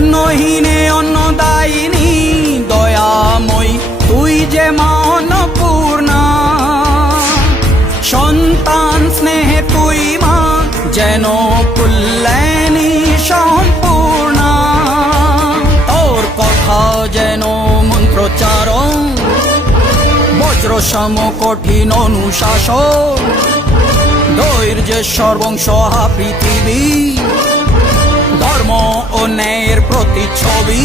অন্নহীনে অন্নদায়িনী দয়াময়ী তুই যে মা অন্নপূর্ণা। সন্তান স্নেহে তুই মা যেন কল্যাণী সম্পূর্ণা। তোর কথা যেন মন্ত্রোচ্চারণ, বজ্র সম কঠিন অনুশাসন, ধৈর্যেশ্বর বংশহা পৃথিবী, ধর্ম ও ন্যায়ের প্রতিচ্ছবি।